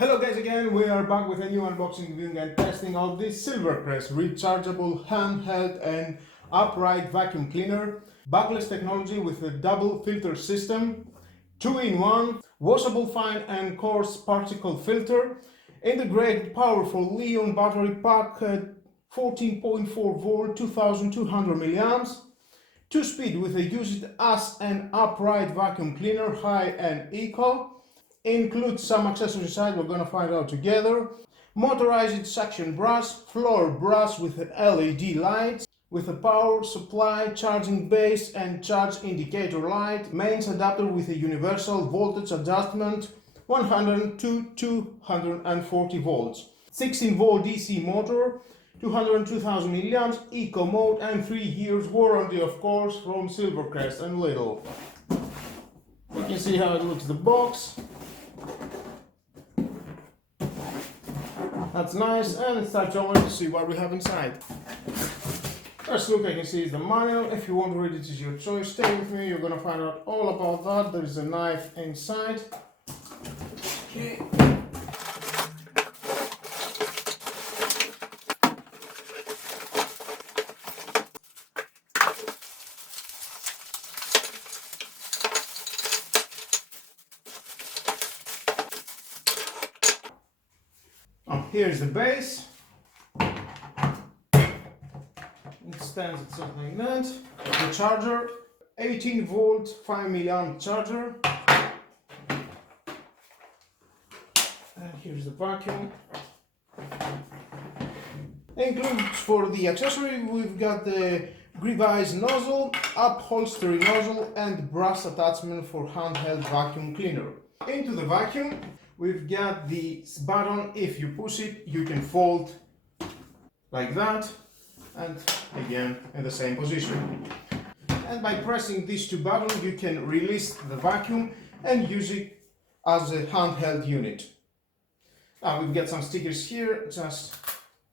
Hello guys again, we are back with a new unboxing, reviewing and testing of this Silvercrest rechargeable handheld and upright vacuum cleaner. Backless technology with a double filter system, 2-in-1, washable fine and coarse particle filter, integrated powerful Li-ion battery pack, 14.4 volt, 2200 milliamps, 2-speed with a use it as an upright vacuum cleaner, high and eco. Includes some accessories inside, we're going to find out together. Motorized suction brush, floor brush with LED lights, with a power supply, charging base and charge indicator light, mains adapter with a universal voltage adjustment, 100 to 240 volts, 16 volt DC motor, 202,000 milliamps, eco mode and 3 years warranty, of course, from Silvercrest and Lidl. You can see how it looks, the box. That's nice, and it's time to see what we have inside. First look I can see is the manual. If you want to read it, it's your choice. Stay with me, you're gonna find out all about that. There is a knife inside. Okay. Here's the base. It stands itself like that. The charger, 18 volt, 5 milliamp charger. And here's the vacuum. Includes for the accessory, we've got the grease nozzle, upholstery nozzle, and brass attachment for handheld vacuum cleaner. Into the vacuum, we've got this button. If you push it, you can fold like that, and again in the same position. And by pressing these two buttons, you can release the vacuum and use it as a handheld unit. Now we've got some stickers here, just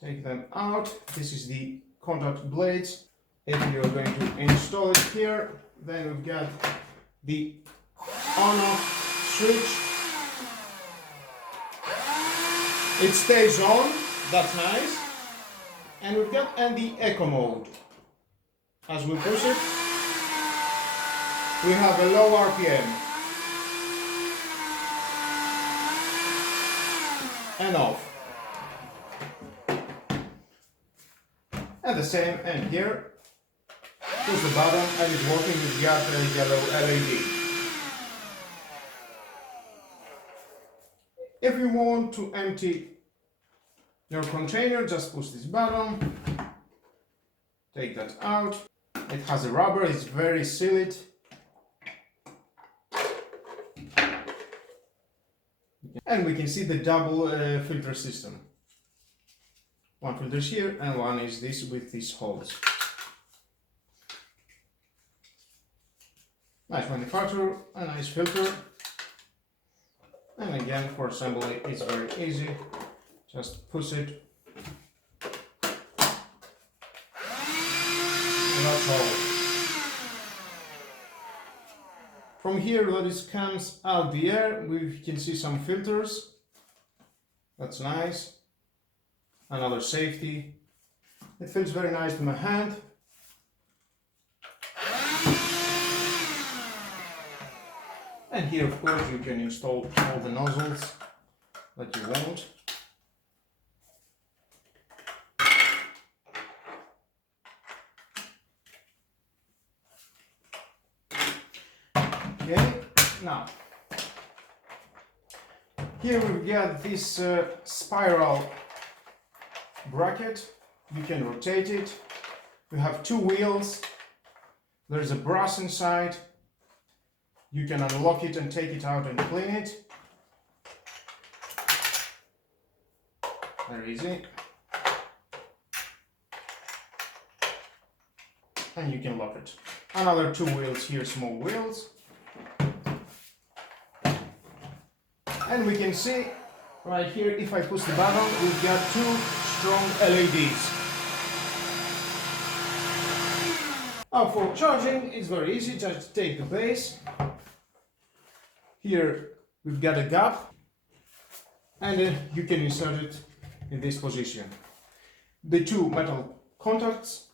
take them out. This is the contact blades. If you're going to install it here, then we've got the on-off switch. It stays on, that's nice. And we've got the eco mode. As we push it, we have a low RPM. And off. And the same end here. Push the button and it's working. We've got a yellow LED. If you want to empty your container, just push this button, take that out. It has a rubber, it's very sealed. And we can see the double filter system. One filter is here and one is this with these holes. Nice manufacturer, a nice filter. And again, for assembly, it's very easy. Just push it. And that's all. From here, that comes out the air. We can see some filters. That's nice. Another safety. It feels very nice to my hand. And here, of course, you can install all the nozzles that you want. Okay, now, here we've got this spiral bracket. You can rotate it. We have two wheels. There's a brass inside. You can unlock it and take it out and clean it. Very easy. And you can lock it. Another two wheels here, small wheels. And we can see right here, if I push the button, we've got two strong LEDs. Now for charging, it's very easy. Just take the base. Here we've got a gap. and you can insert it in this position. The two metal contacts.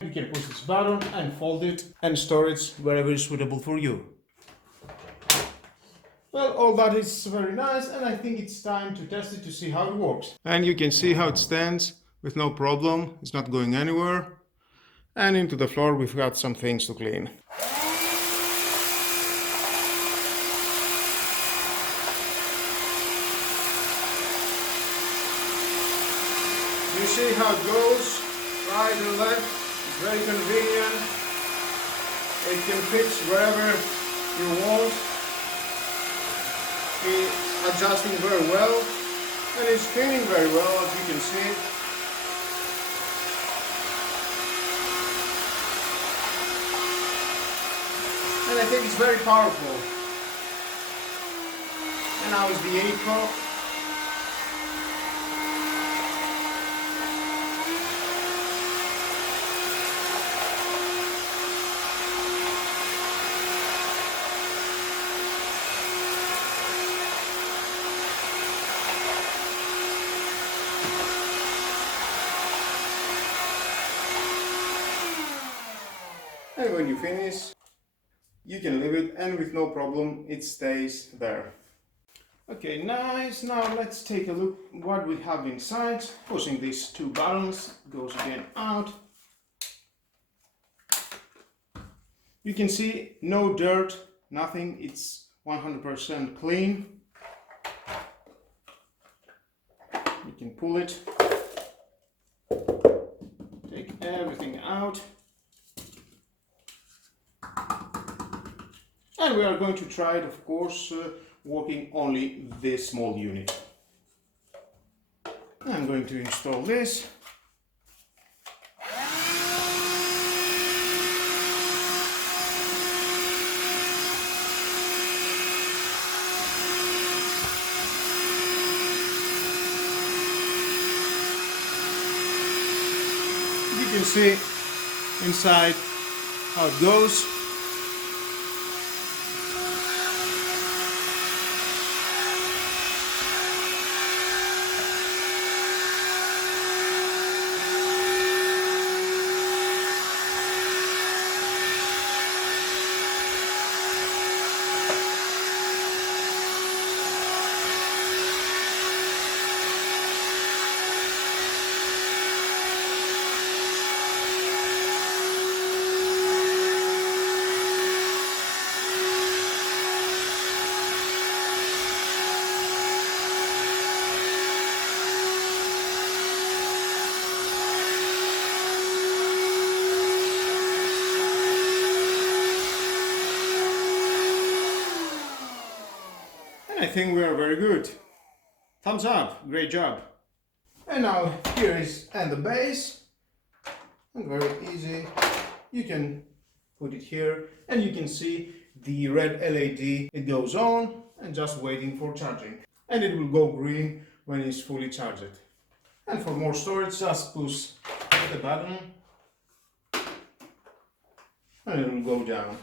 You can push this button and fold it and store it wherever is suitable for you. Well, all that is very nice, and I think it's time to test it to see how it works. And you can see how it stands with no problem. It's not going anywhere. And into the floor we've got some things to clean. You see how it goes, right and left. It's very convenient. It can fit wherever you want. It's adjusting very well, and it's cleaning very well, as you can see. And I think it's very powerful. And now is the eco. And when you finish, you can leave it, and with no problem it stays there. Okay, nice. Now let's take a look what we have inside. Pushing these two buttons, goes again out. You can see no dirt, nothing. It's 100% clean. You can pull it, take everything out. And we are going to try it, of course, working only this small unit. I'm going to install this. You can see inside how it goes. I think we are very good. Thumbs up, great job. And now here is and the base, and very easy. You can put it here, and you can see the red LED. It goes on and just waiting for charging, and it will go green when it's fully charged. And for more storage, just push the button, and it will go down.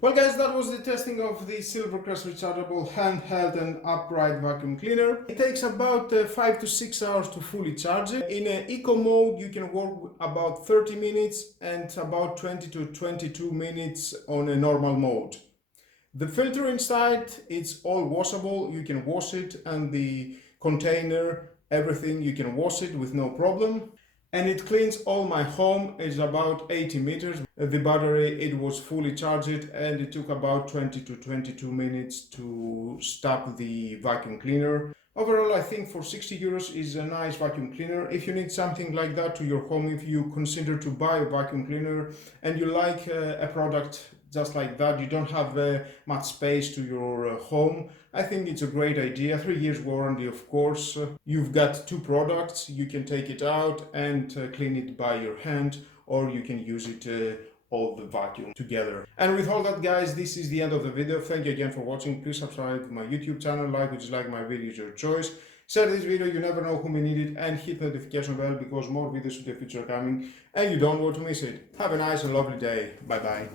Well guys, that was the testing of the Silvercrest rechargeable handheld and upright vacuum cleaner. It takes about 5 to 6 hours to fully charge it. In eco mode you can work about 30 minutes and about 20 to 22 minutes on a normal mode. The filter inside, it's all washable. You can wash it, and the container, everything, you can wash it with no problem. And it cleans all my home. It's about 80 meters. The battery, it was fully charged, and it took about 20 to 22 minutes to stop the vacuum cleaner. Overall, I think for 60 euros is a nice vacuum cleaner. If you need something like that to your home, if you consider to buy a vacuum cleaner and you like a product just like that, you don't have much space to your home, I think it's a great idea. 3 years warranty, of course. You've got two products. You can take it out and clean it by your hand, or you can use it all the vacuum together. And with all that, guys, this is the end of the video. Thank you again for watching. Please subscribe to my YouTube channel, like or dislike my videos, your choice. Share this video, you never know who may need it, and hit the notification bell because more videos in the future are coming and you don't want to miss it. Have a nice and lovely day. Bye bye.